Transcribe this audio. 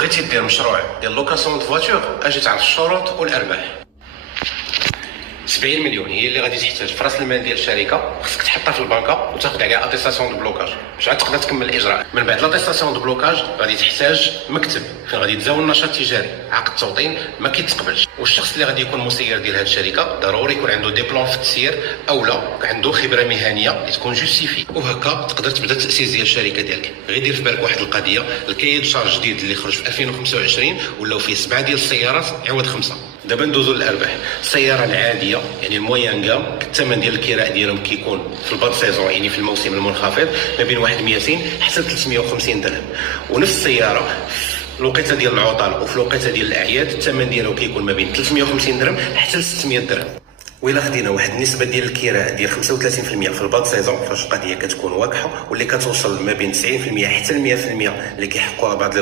بغيتي دير مشروع ديال لوكاسيون دو فواتور، اجي تعرف الشروط والارباح. 70 مليون هي اللي غادي تحتاج في راس المال ديال الشركه، خصك تحطها في البنكه وتاخذ عليها اتيستاسيون دو بلوكاج باش عاد تقدر تكمل الاجراء. من بعد لاتيستاسيون دو بلوكاج غادي تحتاج مكتب فين غادي تزاول النشاط التجاري، عقد التوطين ما كيتقبلش، والشخص اللي غادي يكون مسير ديال هذه الشركه ضروري يكون عنده دي بلان في التسيير اولا عنده خبره مهنيه اللي تكون جوستيفي، وهكا تقدر تبدا التاسيس ديال الشركه ديالك. غير دير في بالك واحد القضيه، الكايي دو شارج جديد اللي خرج في 2025 ولاو فيه 7 ديال السيارات عوض 5. دابا ندوزو للارباح. السياره العاديه يعني الموين كام، الثمن ديال الكراء ديالهم كيكون في الباد سيزون يعني في الموسم المنخفض ما بين 200 حتى 350 درهم، ونفس السياره في الوقيته ديال العطل وفي الوقيته ديال الاعياد الثمن ديالو كيكون ما بين 350 درهم حتى 600 درهم. وإلا خدينا واحد النسبه ديال الكراء ديال 35% في الباد سيزون فاش القضيه كتكون واضحه واللي كتوصل ما بين 90% حتى 100% اللي كيحقوها بعض لي